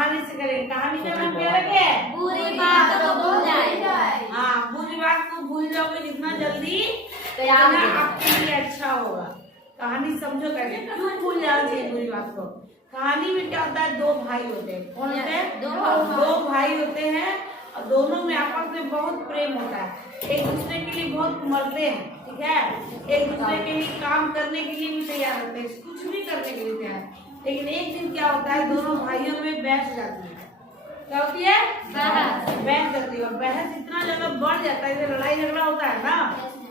कहानी से करेंगे। कहानी का नाम क्या रखे? बुरी बात को भूल जाए। हाँ, बुरी बात को भूल जाओगे जितना जल्दी उतना आपके लिए अच्छा होगा। कहानी समझो कैसे, क्यों भूल जाना चाहिए बुरी बात को। कहानी में क्या होता है, दो भाई होते हैं। कौन होते हैं? दो भाई होते हैं और दोनों में आपस में बहुत प्रेम होता है। एक दूसरे के लिए बहुत मरते हैं, ठीक है। एक दूसरे के लिए काम करने के लिए भी तैयार होते हैं, कुछ भी करने के लिए तैयार। लेकिन एक दिन क्या होता है, दोनों भाइयों में बहस हो जाती है। क्या होती है? बहस करती है। और बहस इतना ज्यादा बढ़ जाता है, जैसे लड़ाई झगड़ा होता है ना,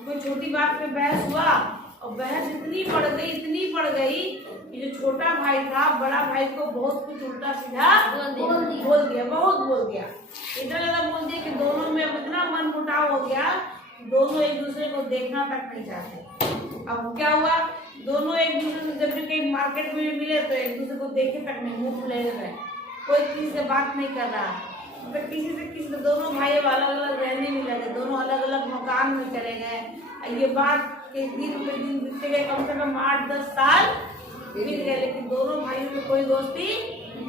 कोई छोटी बात पे बहस हुआ और बहस इतनी बढ़ गई कि जो छोटा भाई था बड़ा भाई को बहुत कुछ उल्टा सीधा बोल दिया, बहुत बोल दिया। इतना ज्यादा बोल दिया कि दोनों में इतना मन मुटाव हो गया, दोनों एक दूसरे को देखना तक नहीं चाहते। अब क्या हुआ, दोनों एक दूसरे से जब भी कहीं मार्केट में मिले तो एक दूसरे को देखे तक नहीं, मुंह फुले रहे, कोई किसी से बात नहीं कर रहा। मतलब किसी से दोनों भाई अलग अलग रहने भी लगे, दोनों अलग अलग मकान में चले गए। ये बात के दिन पे दिन बीतते गए, कम से कम 8-10 साल बीत गए, लेकिन दोनों भाइयों में कोई दोस्ती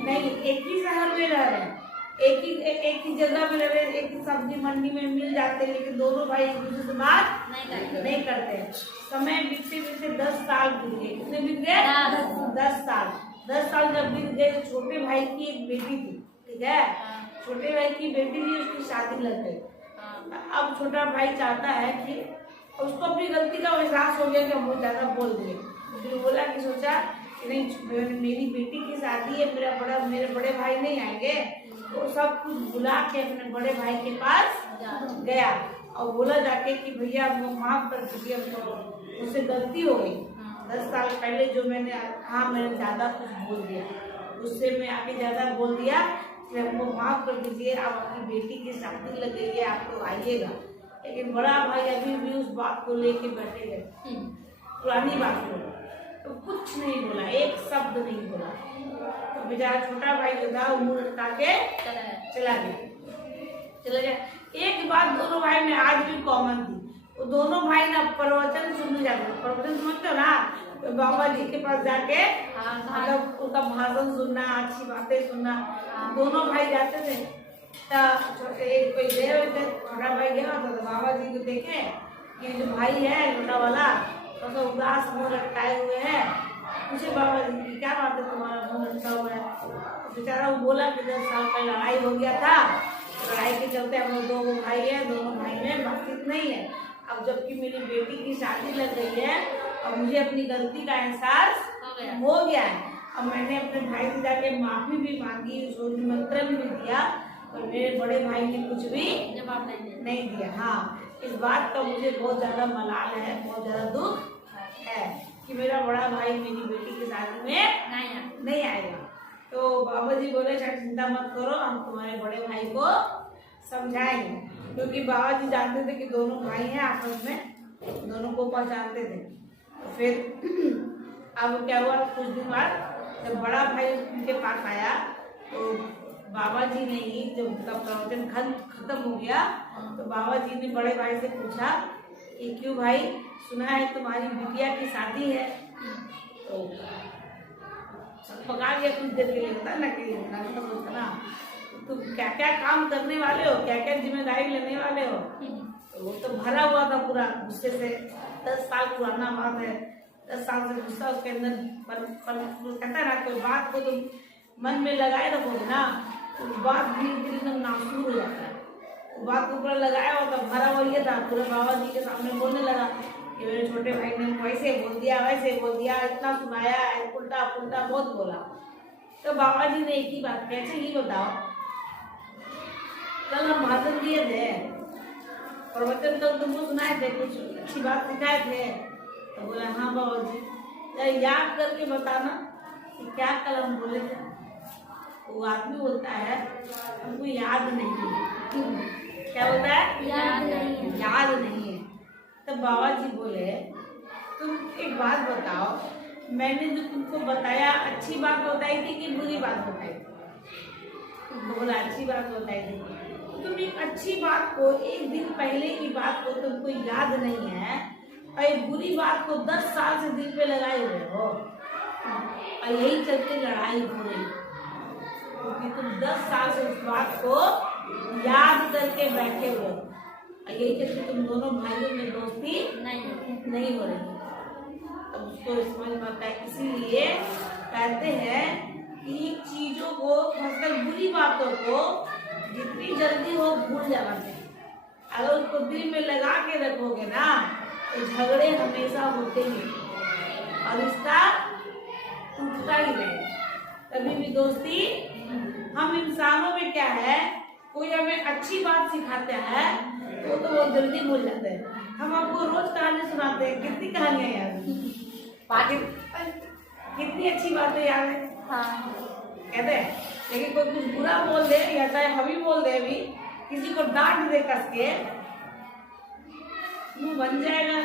नहीं। एक ही शहर में रह रहे हैं, एक ही जगह में रह रहे, एक ही सब्जी मंडी में मिल जाते, लेकिन दोनों भाई एक दूसरे से बात नहीं करते। समय बीतते बीतते 10 साल बीत गए। कितने बीत गए? 10 साल जब बीत गए तो छोटे भाई की एक बेटी थी, ठीक है। छोटे भाई की बेटी थी, उसकी शादी लग गई। अब छोटा भाई चाहता है कि उसको अपनी गलती का एहसास हो गया कि हम बहुत ज्यादा बोल दिए। फिर बोला कि सोचा कि नहीं, मेरी बेटी की शादी है, मेरे बड़े भाई नहीं आएंगे, तो सब कुछ भुला के अपने बड़े भाई के पास गया और बोला जाके कि भैया वो माफ कर दीजिए, मुझसे गलती हो गई। 10 साल पहले जो मैंने ज्यादा कुछ बोल दिया, उससे मैं आके ज्यादा बोल दिया, हमको माफ कर दीजिए। आप अपनी बेटी की शादी लग गई है, आप तो आइएगा। लेकिन बड़ा भाई अभी भी उस बात को लेके बैठे गए, पुरानी बात को, तो कुछ नहीं बोला, एक शब्द नहीं बोला। तो बेचारा छोटा भाई जो था मुंह लटका के चला गया। एक बात दोनों भाई में आज भी कॉमन थी, वो दोनों भाई ना प्रवचन सुनने जाते। प्रवचन समझते हो ना, तो बाबा जी के पास जाके मतलब उनका भाषण सुनना, अच्छी बातें सुनना, दोनों भाई जाते थे। एक कोई गए हुए थे, छोटा भाई गया था, तो बाबा जी को देखे कि जो भाई है छोटा वाला तो उदास मुंह लटकाए हुए है। पूछे बाबा जी की क्या बात है, तुम्हारा मुंह लटका हुआ है? बेचारा वो बोला कि 10 साल पहले लड़ाई हो गया था, लड़ाई के चलते हम लोग 2 भाई है, दोनों भाई में बातचीत नहीं है। अब जबकि मेरी बेटी की शादी लग गई है और मुझे अपनी गलती का एहसास हो गया है, अब मैंने अपने भाई से जाके माफी भी मांगी, उसको निमंत्रण भी दिया, और मेरे बड़े भाई ने कुछ भी जवाब नहीं दिया। हाँ, इस बात का मुझे बहुत ज्यादा मलाल है, बहुत ज्यादा दुख है कि मेरा बड़ा भाई मेरी बेटी की शादी में नहीं आएगा। तो बाबा जी बोले चिंता मत करो, हम तुम्हारे बड़े भाई को समझाएंगे, क्योंकि बाबा जी जानते थे कि दोनों भाई हैं, आपस में दोनों को पहचानते थे। तो फिर अब क्या हुआ, कुछ दिन बाद जब बड़ा भाई उनके पास आया तो बाबा जी ने ही जब उनका प्रवचन खत्म हो गया तो बाबा जी ने बड़े भाई से पूछा कि क्यों भाई, सुना है तुम्हारी बिटिया की शादी है? तो पका लिया कुछ देर के लिए, होता ना कि ना तुम क्या क्या काम करने वाले हो, क्या क्या जिम्मेदारी लेने वाले हो। तो वो तो भरा हुआ था पूरा गुस्से से, 10 साल पुराना बात है, 10 साल से गुस्सा उसके अंदर कहता ना, कोई बात को तुम मन में लगाए रखोगे ना, तो बात धीरे धीरे एकदम नासूर हो जाता है। तो बात को पूरा लगाया हुआ था, भरा हुआ ये था, पूरे बाबा जी के सामने बोलने लगा कि मेरे छोटे भाई ने वैसे बोल दिया, वैसे बोल दिया, इतना सुनाया, उल्टा पुल्टा बहुत बोला। तो बाबा जी ने एक ही बात कही, अच्छा ये बताओ, कल हम भाषण दिए थे, प्रवचन तो तुमको सुनाए थे, कुछ अच्छी बात सिखाए थे? तो बोला हाँ बाबा जी, याद करके बताना कि क्या कल हम बोले थे। वो आदमी बोलता है हमको याद नहीं है। क्या बोलता है? याद नहीं है। तब बाबा जी बोले तुम एक बात बताओ, मैंने जो तुमको बताया अच्छी बात बताई थी कि बुरी बात बताई थी? तुमको बोला अच्छी बात बताई थी। तुम एक अच्छी बात को, एक दिन पहले की बात को तुमको याद नहीं है, और एक बुरी बात को 10 साल से दिल पे लगाए हुए हो, और यही चलते लड़ाई हो रही। क्योंकि तुम 10 साल से उस बात को याद करके बैठे हुए हो। और यही चलते तुम दोनों भाइयों में दोस्ती नहीं हो रही। अब उसको समझ में आता है, इसीलिए कहते हैं कि चीजों को, खासकर बुरी बातों को जितनी जल्दी हो भूल जाना चाहिए। अगर उसको दिल में लगा के रखोगे ना तो झगड़े हमेशा होते ही और रिश्ता टूटता ही रहेगा। कभी भी दोस्ती, हम इंसानों में क्या है, कोई हमें अच्छी बात सिखाते हैं तो वो जल्दी भूल जाते हैं। हम आपको रोज कहानी सुनाते हैं, कितनी कहानियां याद है, कितनी अच्छी बातें याद है, कहते हैं। लेकिन कोई कुछ बुरा बोल दे या चाहे हम ही बोल दे, अभी किसी को डांट दे कस के, मुंह बन जाएगा।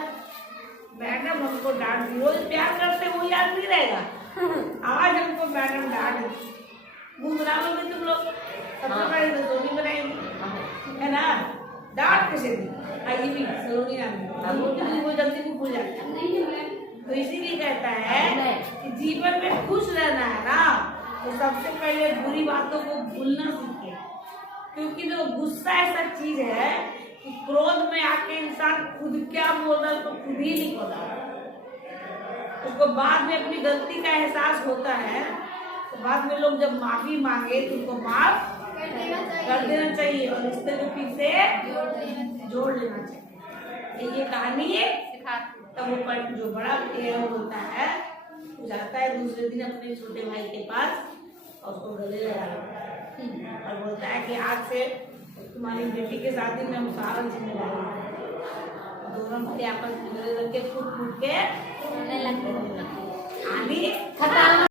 मैडम हमको डांट दी, रोज प्यार करते वो याद नहीं रहेगा। आज हमको मैडम डांट दी, मुंह बना लोगे तुम लोग, सबसे पहले तो सोनी बनाएंगे, है ना। डांट कैसे दी, आई भी सलोनी नाम वो जल्दी को भूल जाता है। तो इसीलिए कहता है कि जीवन में खुश रहना है ना, तो सबसे पहले बुरी बातों को भूलना सीखे। क्योंकि जो गुस्सा ऐसा चीज है कि क्रोध में आके इंसान खुद क्या बोल रहा है उसको खुद ही नहीं पता। उसको बाद में अपनी गलती का एहसास होता है, तो बाद में लोग जब माफी मांगे तो उनको माफ कर देना चाहिए और रिश्ते को फिर से जोड़ लेना चाहिए। ये कहानी है। तब वो जो बड़ा है वो बोलता है, वो जाता है दूसरे दिन अपने छोटे भाई के पास और उसको गले लगाता और बोलता है कि आज से तुम्हारी बेटी के शादी में हम सारा जिम्मेदारी, दोनों भाई आपस में गले लग के फूट फूट के आनी खत्म।